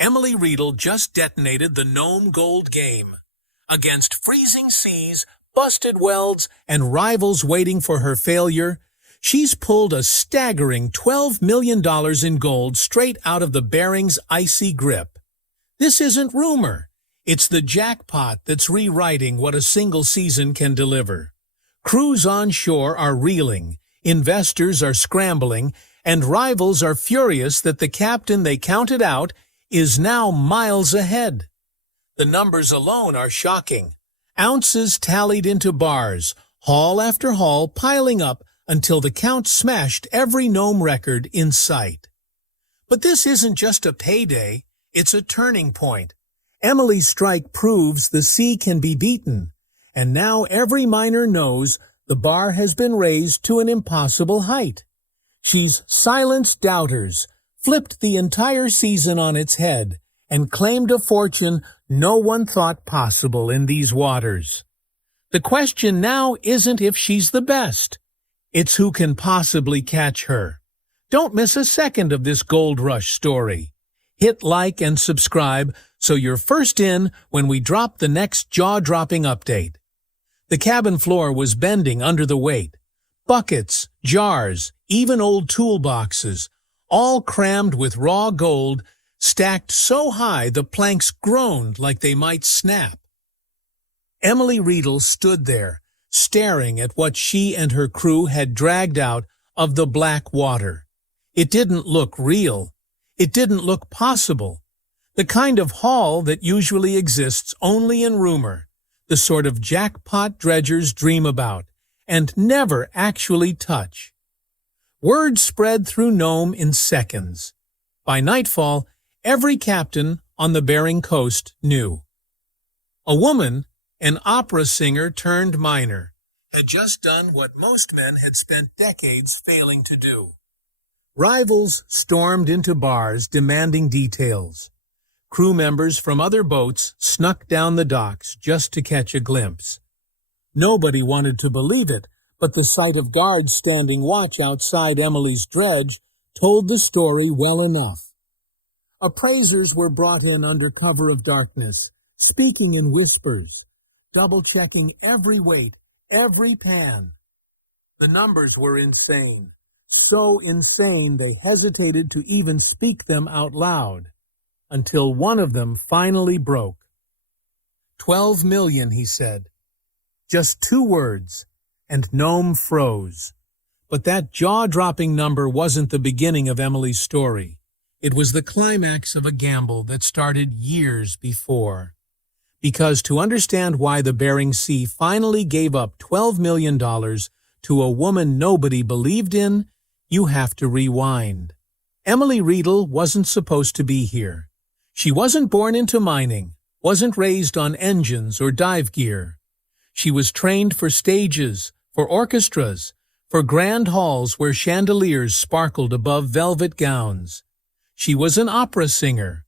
Emily Riedel just detonated the Nome gold game. Against freezing seas, busted welds, and rivals waiting for her failure, she's pulled a staggering $12 million in gold straight out of the Bering's icy grip. This isn't rumor. It's the jackpot that's rewriting what a single season can deliver. Crews on shore are reeling, investors are scrambling, and rivals are furious that the captain they counted out is now miles ahead. The numbers alone are shocking. Ounces tallied into bars, haul after haul piling up until the count smashed every Nome record in sight. But this isn't just a payday, it's a turning point. Emily's strike proves the sea can be beaten, and now every miner knows the bar has been raised to an impossible height. She's silenced doubters, flipped the entire season on its head, and claimed a fortune no one thought possible in these waters. The question now isn't if she's the best. It's who can possibly catch her. Don't miss a second of this gold rush story. Hit like and subscribe so you're first in when we drop the next jaw-dropping update. The cabin floor was bending under the weight. Buckets, jars, even old toolboxes, all crammed with raw gold, stacked so high the planks groaned like they might snap. Emily Riedel stood there, staring at what she and her crew had dragged out of the black water. It didn't look real. It didn't look possible. The kind of haul that usually exists only in rumor, the sort of jackpot dredgers dream about and never actually touch. Word spread through Nome in seconds. By nightfall, every captain on the Bering coast knew. A woman, an opera singer turned miner, had just done what most men had spent decades failing to do. Rivals stormed into bars demanding details. Crew members from other boats snuck down the docks just to catch a glimpse. Nobody wanted to believe it, but the sight of guards standing watch outside Emily's dredge told the story well enough. Appraisers were brought in under cover of darkness, speaking in whispers, double-checking every weight, every pan. The numbers were insane, so insane they hesitated to even speak them out loud, until one of them finally broke. 12 million, he said. Just 2 words, and Nome froze. But that jaw-dropping number wasn't the beginning of Emily's story. It was the climax of a gamble that started years before. Because to understand why the Bering Sea finally gave up $12 million to a woman nobody believed in, you have to rewind. Emily Riedel wasn't supposed to be here. She wasn't born into mining, wasn't raised on engines or dive gear. She was trained for stages, for orchestras, for grand halls where chandeliers sparkled above velvet gowns. She was an opera singer.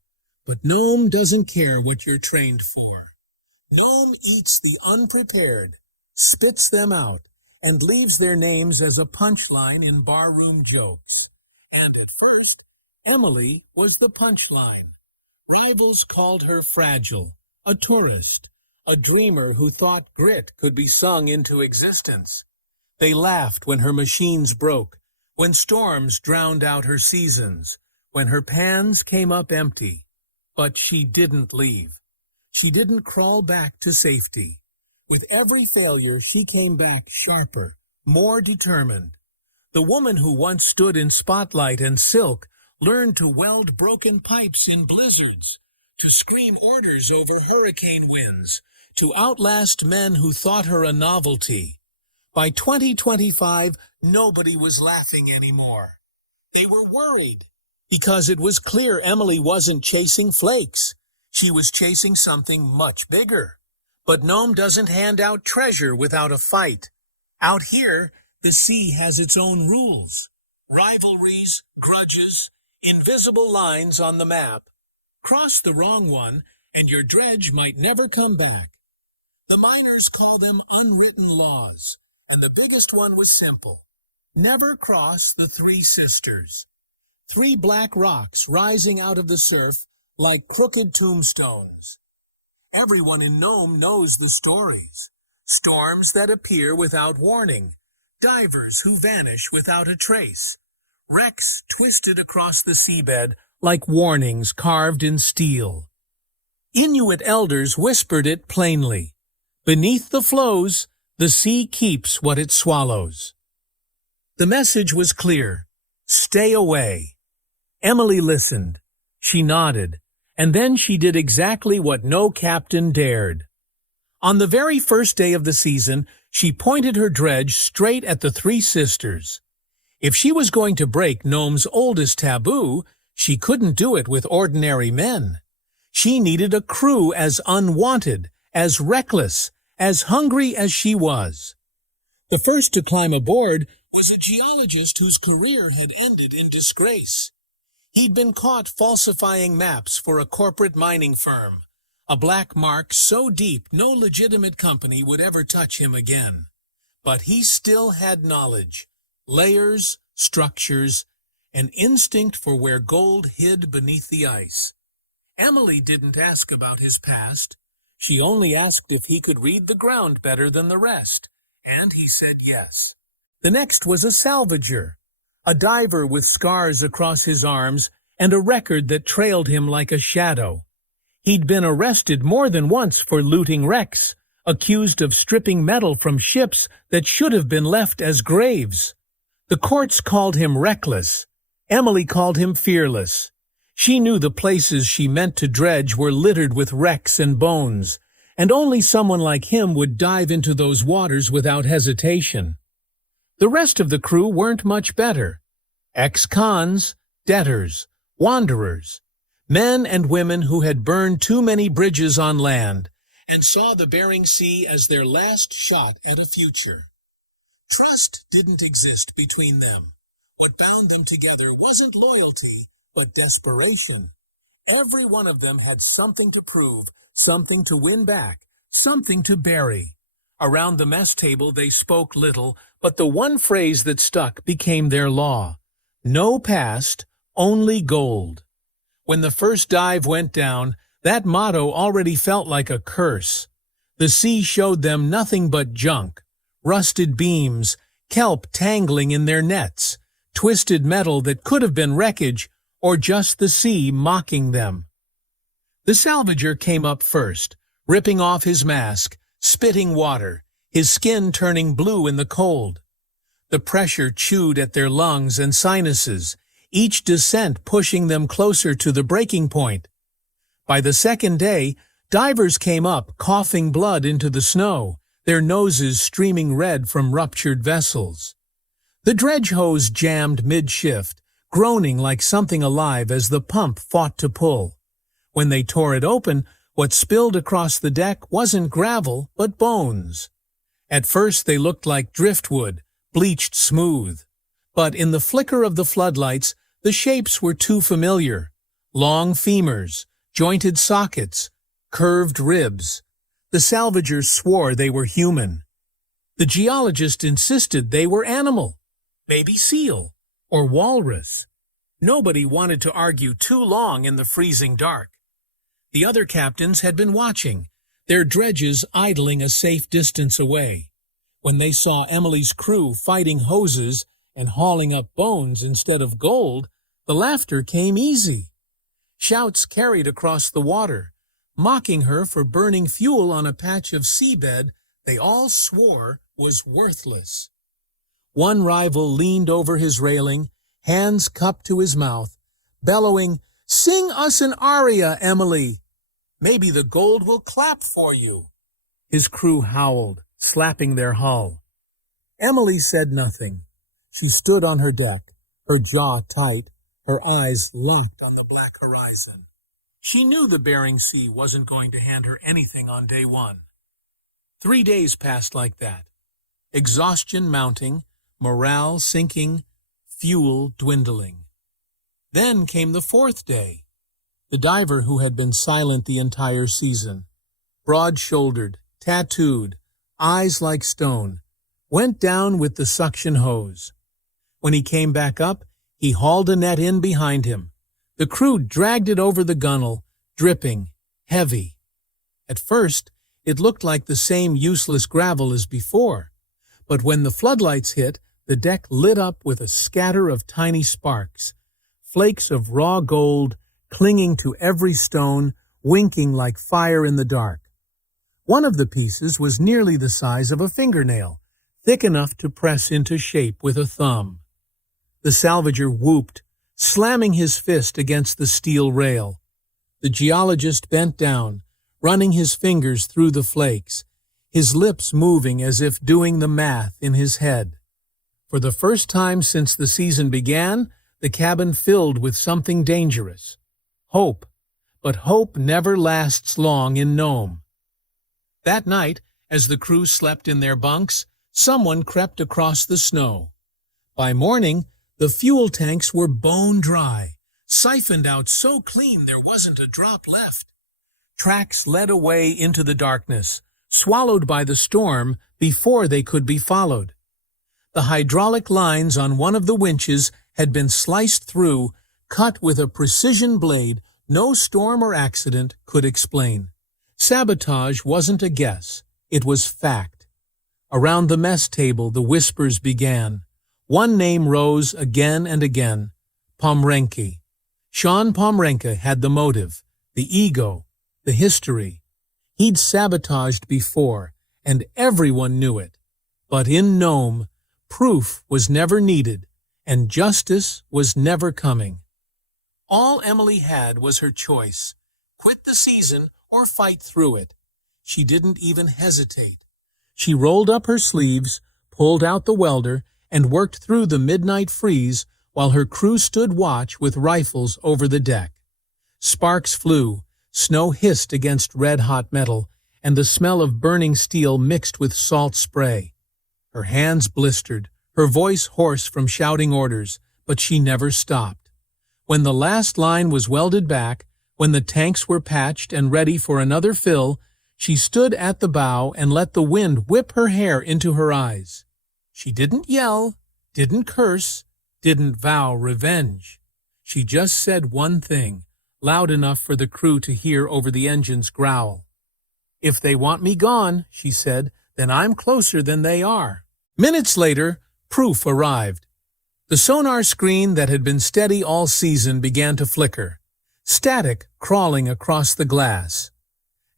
But Nome doesn't care what you're trained for. Nome eats the unprepared, spits them out, and leaves their names as a punchline in barroom jokes. And at first, Emily was the punchline. Rivals called her fragile, a tourist, a dreamer who thought grit could be sung into existence. They laughed when her machines broke, when storms drowned out her seasons, when her pans came up empty. But she didn't leave. She didn't crawl back to safety. With every failure, she came back sharper, more determined. The woman who once stood in spotlight and silk learned to weld broken pipes in blizzards, to scream orders over hurricane winds, to outlast men who thought her a novelty. By 2025, nobody was laughing anymore. They were worried, because it was clear Emily wasn't chasing flakes. She was chasing something much bigger. But Nome doesn't hand out treasure without a fight. Out here, the sea has its own rules. Rivalries, grudges, invisible lines on the map. Cross the wrong one, and your dredge might never come back. The miners call them unwritten laws, and the biggest one was simple. Never cross the Three Sisters. 3 black rocks rising out of the surf like crooked tombstones. Everyone in Nome knows the stories. Storms that appear without warning, divers who vanish without a trace, wrecks twisted across the seabed like warnings carved in steel. Inuit elders whispered it plainly. Beneath the floes, the sea keeps what it swallows. The message was clear. Stay away. Emily listened. She nodded, and then she did exactly what no captain dared. On the very first day of the season, she pointed her dredge straight at the three sisters. If she was going to break Nome's oldest taboo, she couldn't do it with ordinary men. She needed a crew as unwanted, as reckless, as hungry as she was. The first to climb aboard was a geologist whose career had ended in disgrace. He'd been caught falsifying maps for a corporate mining firm, a black mark so deep no legitimate company would ever touch him again. But he still had knowledge, layers, structures, an instinct for where gold hid beneath the ice. Emily didn't ask about his past. She only asked if he could read the ground better than the rest, and he said yes. The next was a salvager, a diver with scars across his arms and a record that trailed him like a shadow. He'd been arrested more than once for looting wrecks, accused of stripping metal from ships that should have been left as graves. The courts called him reckless. Emily called him fearless. She knew the places she meant to dredge were littered with wrecks and bones, and only someone like him would dive into those waters without hesitation. The rest of the crew weren't much better. Ex-cons, debtors, wanderers, men and women who had burned too many bridges on land and saw the Bering Sea as their last shot at a future. Trust didn't exist between them. What bound them together wasn't loyalty, but desperation. Every one of them had something to prove, something to win back, something to bury. Around the mess table they spoke little, but the one phrase that stuck became their law. No past, only gold. When the first dive went down, that motto already felt like a curse. The sea showed them nothing but junk, rusted beams, kelp tangling in their nets, twisted metal that could have been wreckage, or just the sea mocking them. The salvager came up first, ripping off his mask, spitting water, his skin turning blue in the cold. The pressure chewed at their lungs and sinuses, each descent pushing them closer to the breaking point. By the second day, divers came up, coughing blood into the snow, their noses streaming red from ruptured vessels. The dredge hose jammed mid-shift, groaning like something alive as the pump fought to pull. When they tore it open, what spilled across the deck wasn't gravel, but bones. At first they looked like driftwood, bleached smooth. But in the flicker of the floodlights, the shapes were too familiar. Long femurs, jointed sockets, curved ribs. The salvagers swore they were human. The geologist insisted they were animal, maybe seal, or walrus. Nobody wanted to argue too long in the freezing dark. The other captains had been watching, their dredges idling a safe distance away. When they saw Emily's crew fighting hoses and hauling up bones instead of gold, the laughter came easy. Shouts carried across the water, mocking her for burning fuel on a patch of seabed they all swore was worthless. One rival leaned over his railing, hands cupped to his mouth, bellowing, "Sing us an aria, Emily! Maybe the gold will clap for you." His crew howled, slapping their hull. Emily said nothing. She stood on her deck, her jaw tight, her eyes locked on the black horizon. She knew the Bering Sea wasn't going to hand her anything on day one. 3 days passed like that. Exhaustion mounting, morale sinking, fuel dwindling. Then came the 4th day. The diver who had been silent the entire season, broad-shouldered, tattooed, eyes like stone, went down with the suction hose. When he came back up, he hauled a net in behind him. The crew dragged it over the gunwale, dripping, heavy. At first, it looked like the same useless gravel as before, but when the floodlights hit, the deck lit up with a scatter of tiny sparks, flakes of raw gold clinging to every stone, winking like fire in the dark. One of the pieces was nearly the size of a fingernail, thick enough to press into shape with a thumb. The salvager whooped, slamming his fist against the steel rail. The geologist bent down, running his fingers through the flakes, his lips moving as if doing the math in his head. For the first time since the season began, the cabin filled with something dangerous. Hope. But hope never lasts long in Nome. That night, as the crew slept in their bunks, someone crept across the snow. By morning, the fuel tanks were bone dry, siphoned out so clean there wasn't a drop left. Tracks led away into the darkness, swallowed by the storm before they could be followed. The hydraulic lines on one of the winches had been sliced through, cut with a precision blade no storm or accident could explain. Sabotage wasn't a guess, it was fact. Around the mess table the whispers began. One name rose again and again: Pomrenke. Sean Pomrenke had the motive, the ego, the history. He'd sabotaged before, and everyone knew it. But in Nome, proof was never needed, and justice was never coming. All Emily had was her choice: quit the season or fight through it. She didn't even hesitate. She rolled up her sleeves, pulled out the welder, and worked through the midnight freeze while her crew stood watch with rifles over the deck. Sparks flew, snow hissed against red-hot metal, and the smell of burning steel mixed with salt spray. Her hands blistered, her voice hoarse from shouting orders, but she never stopped. When the last line was welded back, when the tanks were patched and ready for another fill, she stood at the bow and let the wind whip her hair into her eyes. She didn't yell, didn't curse, didn't vow revenge. She just said one thing, loud enough for the crew to hear over the engine's growl. "If they want me gone," she said, "then I'm closer than they are." Minutes later, proof arrived. The sonar screen that had been steady all season began to flicker, static crawling across the glass.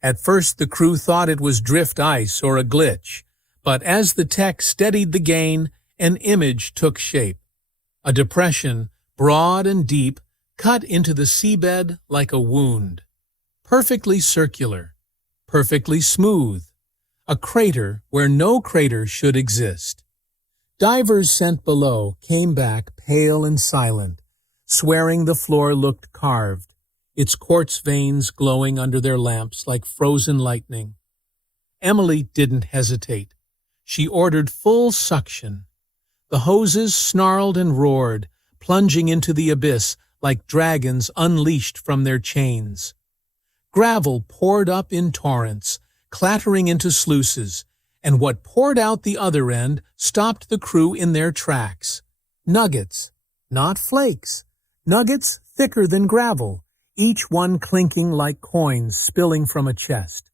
At first the crew thought it was drift ice or a glitch, but as the tech steadied the gain, an image took shape. A depression, broad and deep, cut into the seabed like a wound. Perfectly circular, perfectly smooth. A crater where no crater should exist. Divers sent below came back pale and silent, swearing the floor looked carved, its quartz veins glowing under their lamps like frozen lightning. Emily didn't hesitate. She ordered full suction. The hoses snarled and roared, plunging into the abyss like dragons unleashed from their chains. Gravel poured up in torrents, clattering into sluices, and what poured out the other end stopped the crew in their tracks. Nuggets, not flakes. Nuggets thicker than gravel, each one clinking like coins spilling from a chest.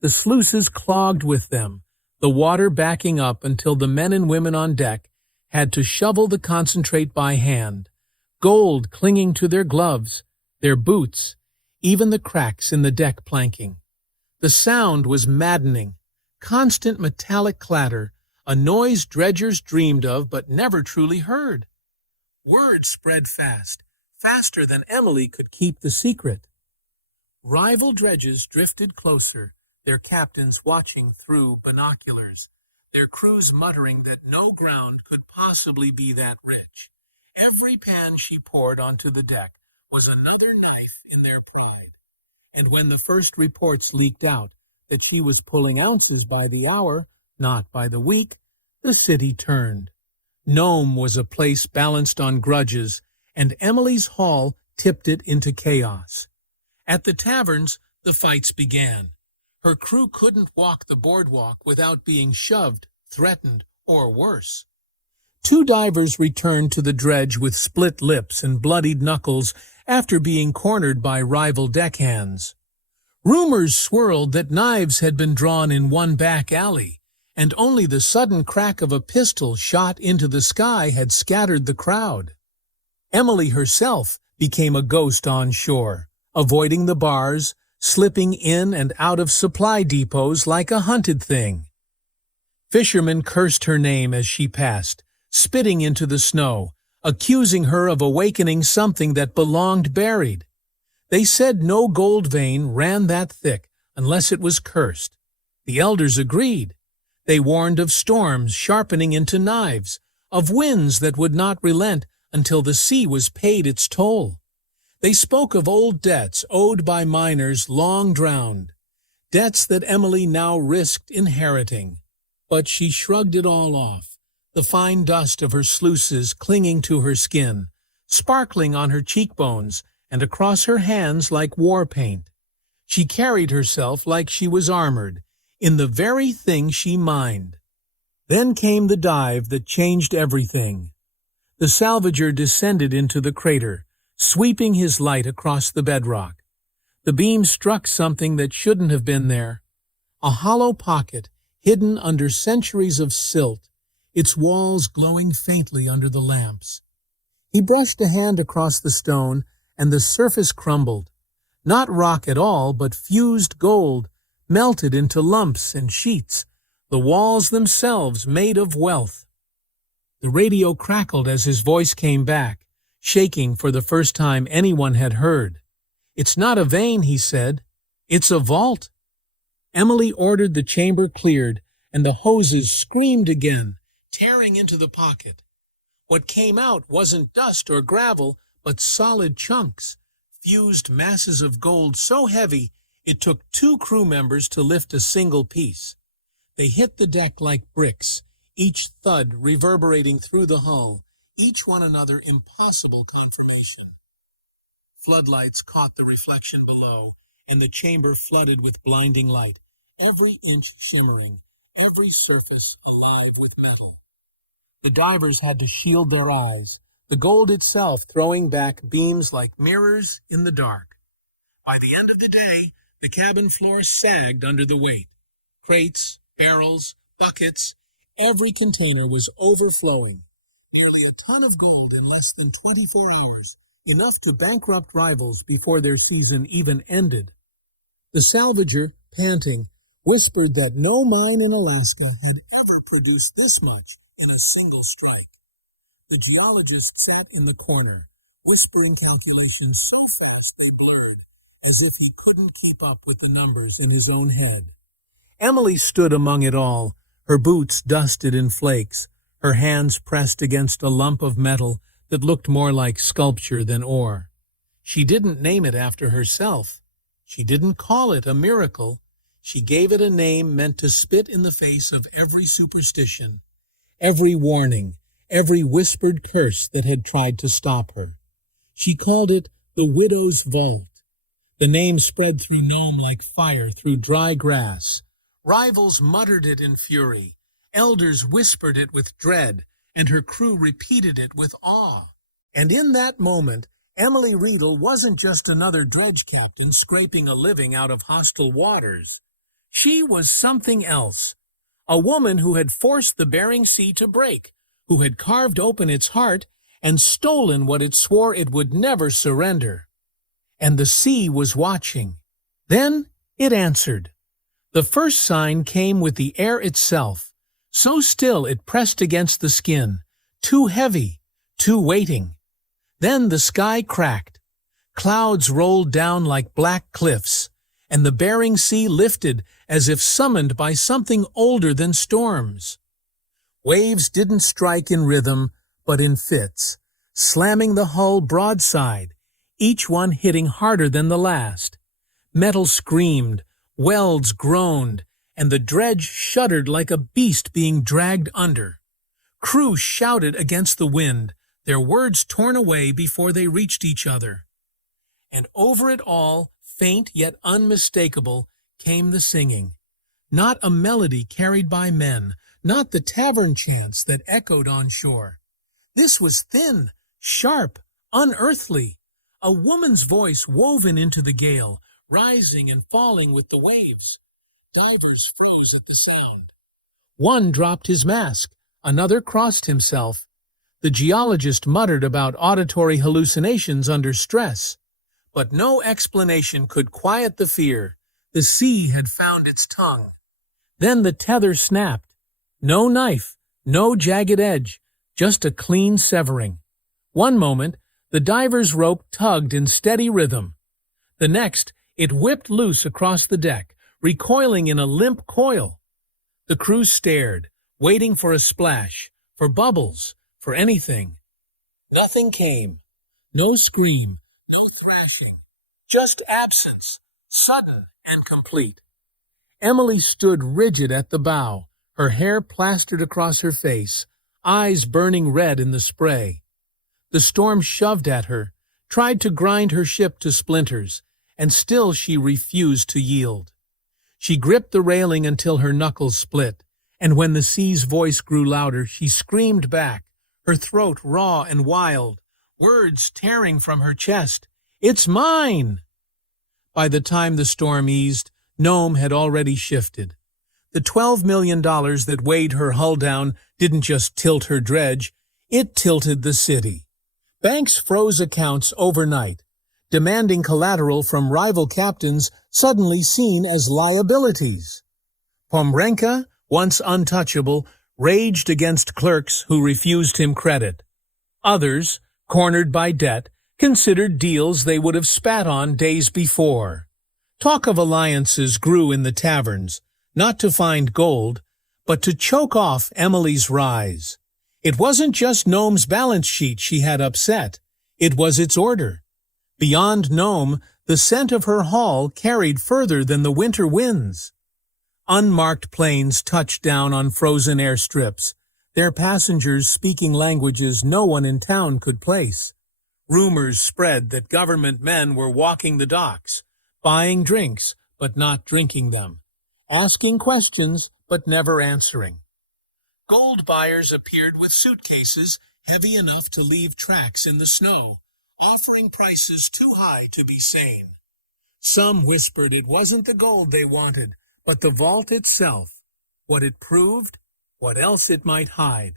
The sluices clogged with them, the water backing up until the men and women on deck had to shovel the concentrate by hand, gold clinging to their gloves, their boots, even the cracks in the deck planking. The sound was maddening, constant metallic clatter, a noise dredgers dreamed of but never truly heard. Word spread fast, faster than Emily could keep the secret. Rival dredges drifted closer, their captains watching through binoculars, their crews muttering that no ground could possibly be that rich. Every pan she poured onto the deck was another knife in their pride. And when the first reports leaked out that she was pulling ounces by the hour, not by the week, the city turned. Nome was a place balanced on grudges, and Emily's haul tipped it into chaos. At the taverns, the fights began. Her crew couldn't walk the boardwalk without being shoved, threatened, or worse. Two divers returned to the dredge with split lips and bloodied knuckles after being cornered by rival deckhands. Rumors swirled that knives had been drawn in one back alley, and only the sudden crack of a pistol shot into the sky had scattered the crowd. Emily herself became a ghost on shore, avoiding the bars, slipping in and out of supply depots like a hunted thing. Fishermen cursed her name as she passed, spitting into the snow, accusing her of awakening something that belonged buried. They said no gold vein ran that thick unless it was cursed. The elders agreed. They warned of storms sharpening into knives, of winds that would not relent until the sea was paid its toll. They spoke of old debts owed by miners long drowned, debts that Emily now risked inheriting. But she shrugged it all off, the fine dust of her sluices clinging to her skin, sparkling on her cheekbones and across her hands like war paint. She carried herself like she was armored, in the very thing she mined. Then came the dive that changed everything. The salvager descended into the crater, sweeping his light across the bedrock. The beam struck something that shouldn't have been there. A hollow pocket, hidden under centuries of silt, its walls glowing faintly under the lamps. He brushed a hand across the stone, and the surface crumbled. Not rock at all, but fused gold, melted into lumps and sheets, the walls themselves made of wealth. The radio crackled as his voice came back, shaking for the first time anyone had heard. "It's not a vein," he said. "It's a vault." Emily ordered the chamber cleared, and the hoses screamed again, tearing into the pocket. What came out wasn't dust or gravel, but solid chunks, fused masses of gold so heavy it took 2 crew members to lift a single piece. They hit the deck like bricks, each thud reverberating through the hull, each one another impossible confirmation. Floodlights caught the reflection below, and the chamber flooded with blinding light, every inch shimmering, every surface alive with metal. The divers had to shield their eyes, the gold itself throwing back beams like mirrors in the dark. By the end of the day, the cabin floor sagged under the weight. Crates, barrels, buckets, every container was overflowing. Nearly a ton of gold in less than 24 hours, enough to bankrupt rivals before their season even ended. The salvager, panting, whispered that no mine in Alaska had ever produced this much in a single strike. The geologist sat in the corner, whispering calculations so fast they blurred, as if he couldn't keep up with the numbers in his own head. Emily stood among it all, her boots dusted in flakes, her hands pressed against a lump of metal that looked more like sculpture than ore. She didn't name it after herself. She didn't call it a miracle. She gave it a name meant to spit in the face of every superstition, every warning, every whispered curse that had tried to stop her. She called it the Widow's Vault. The name spread through Nome like fire through dry grass. Rivals muttered it in fury. Elders whispered it with dread, and her crew repeated it with awe. And in that moment, Emily Riedel wasn't just another dredge captain scraping a living out of hostile waters. She was something else. A woman who had forced the Bering Sea to break, who had carved open its heart and stolen what it swore it would never surrender. And the sea was watching. Then it answered. The first sign came with the air itself, so still it pressed against the skin, too heavy, too weighting. Then the sky cracked. Clouds rolled down like black cliffs, and the Bering Sea lifted as if summoned by something older than storms. Waves didn't strike in rhythm, but in fits, slamming the hull broadside, each one hitting harder than the last. Metal screamed, welds groaned, and the dredge shuddered like a beast being dragged under. Crew shouted against the wind, their words torn away before they reached each other. And over it all, faint yet unmistakable, came the singing. Not a melody carried by men, not the tavern chants that echoed on shore. This was thin, sharp, unearthly, a woman's voice woven into the gale, rising and falling with the waves. Divers froze at the sound. One dropped his mask, another crossed himself. The geologist muttered about auditory hallucinations under stress. But no explanation could quiet the fear. The sea had found its tongue. Then the tether snapped. No knife, no jagged edge, just a clean severing. One moment, the diver's rope tugged in steady rhythm. The next, it whipped loose across the deck, recoiling in a limp coil. The crew stared, waiting for a splash, for bubbles, for anything. Nothing came. No scream, no thrashing. Just absence, sudden and complete. Emily stood rigid at the bow, her hair plastered across her face, eyes burning red in the spray. The storm shoved at her, tried to grind her ship to splinters, and still she refused to yield. She gripped the railing until her knuckles split, and when the sea's voice grew louder, she screamed back, her throat raw and wild, words tearing from her chest. "It's mine!" By the time the storm eased, Nome had already shifted. The $12 million that weighed her hull down didn't just tilt her dredge, it tilted the city. Banks froze accounts overnight, demanding collateral from rival captains suddenly seen as liabilities. Pomrenka, once untouchable, raged against clerks who refused him credit. Others, cornered by debt, considered deals they would have spat on days before. Talk of alliances grew in the taverns, not to find gold, but to choke off Emily's rise. It wasn't just Nome's balance sheet she had upset, it was its order. Beyond Nome, the scent of her haul carried further than the winter winds. Unmarked planes touched down on frozen airstrips, their passengers speaking languages no one in town could place. Rumors spread that government men were walking the docks, buying drinks but not drinking them, asking questions but never answering. Gold buyers appeared with suitcases heavy enough to leave tracks in the snow, offering prices too high to be sane. Some whispered it wasn't the gold they wanted, but the vault itself, what it proved, what else it might hide.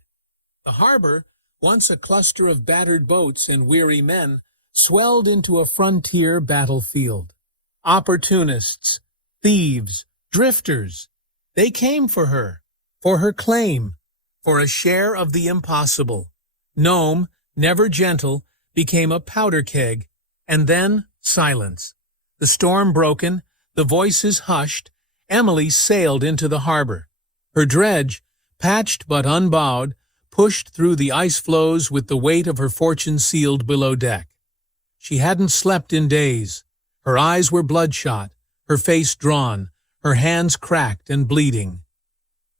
The harbor, once a cluster of battered boats and weary men, swelled into a frontier battlefield. Opportunists, thieves, drifters, they came for her claim, for a share of the impossible. Nome, never gentle, became a powder keg, and then silence. The storm broken, the voices hushed, Emily sailed into the harbor. Her dredge, patched but unbowed, pushed through the ice floes with the weight of her fortune sealed below deck. She hadn't slept in days. Her eyes were bloodshot, her face drawn, her hands cracked and bleeding.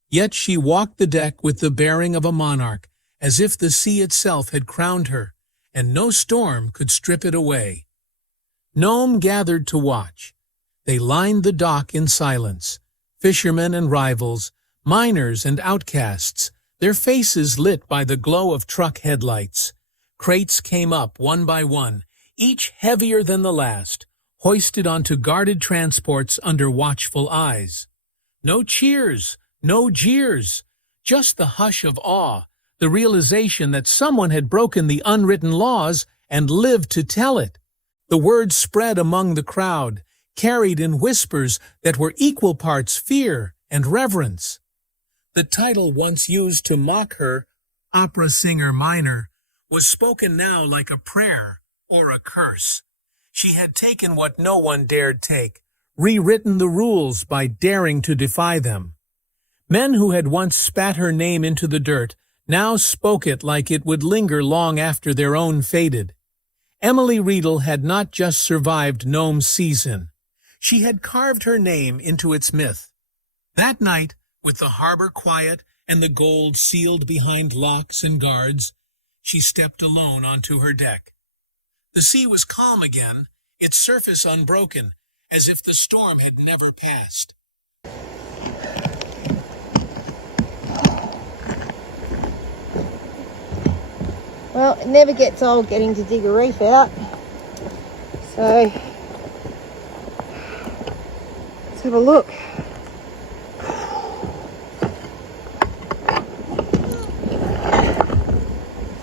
Yet she walked the deck with the bearing of a monarch, as if the sea itself had crowned her, and no storm could strip it away. Nome gathered to watch. They lined the dock in silence, fishermen and rivals, miners and outcasts, their faces lit by the glow of truck headlights. Crates came up one by one, each heavier than the last, hoisted onto guarded transports under watchful eyes. No cheers, no jeers, just the hush of awe, the realization that someone had broken the unwritten laws and lived to tell it. The word spread among the crowd, carried in whispers that were equal parts fear and reverence. The title once used to mock her, opera singer minor, was spoken now like a prayer or a curse. She had taken what no one dared take, rewritten the rules by daring to defy them. Men who had once spat her name into the dirt now spoke it like it would linger long after their own faded. Emily Riedel had not just survived Nome's season. She had carved her name into its myth. That night, with the harbor quiet and the gold sealed behind locks and guards, she stepped alone onto her deck. The sea was calm again, its surface unbroken, as if the storm had never passed. Well, it never gets old getting to dig a reef out. So, let's have a look.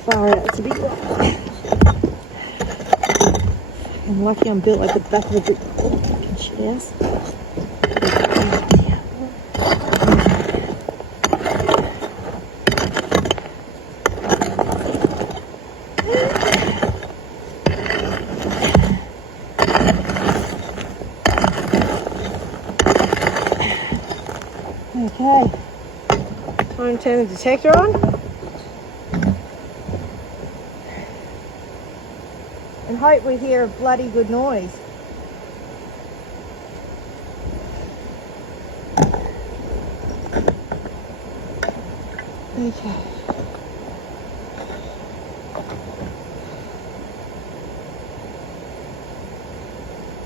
Far out, it's a big one. I'm lucky I'm built like the back of a brick house. Okay, time to turn the detector on and hope we hear a bloody good noise. Okay.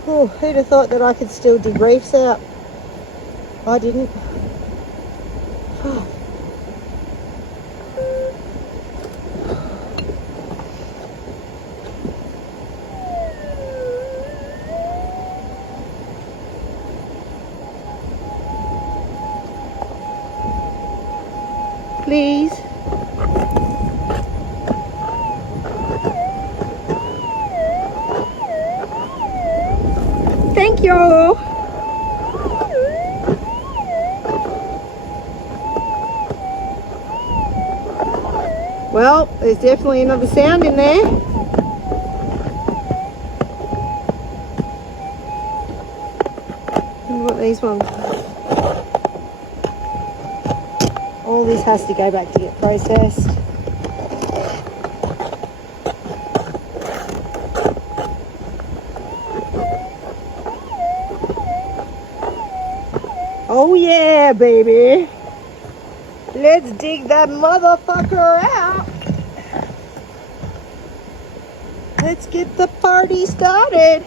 Oh, who'd have thought that I could still dig reefs out? I didn't. Please. Thank you. Well, there's definitely another sound in there. Wonder what these ones. All this has to go back to get processed. Oh yeah, baby. Let's dig that motherfucker out. Let's get the party started.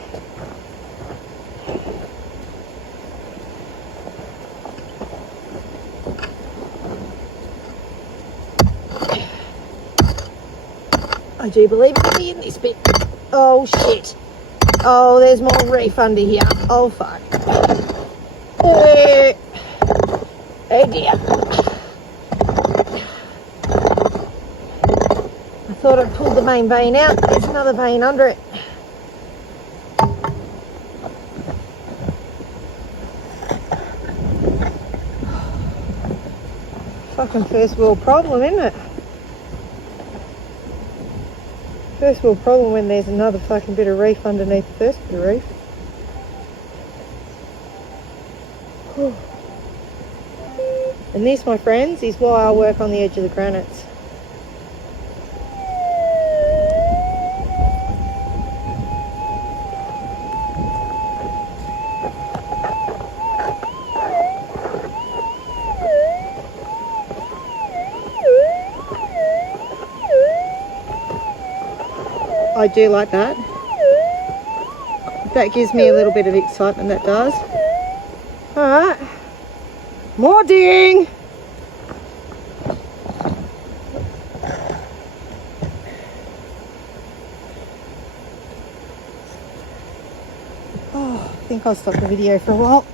I do believe it'll be in this bit. Oh shit. Oh, there's more reef under here. Oh fuck. Oh dear. I thought I'd pulled the main vein out. There's another vein under it. Fucking first world problem, isn't it? First world problem when there's another fucking bit of reef underneath the first bit of reef. Whew. And this, my friends, is why I work on the edge of the granites. I do like that. That gives me a little bit of excitement, that does. Alright. More digging! Oh, I think I'll stop the video for a while.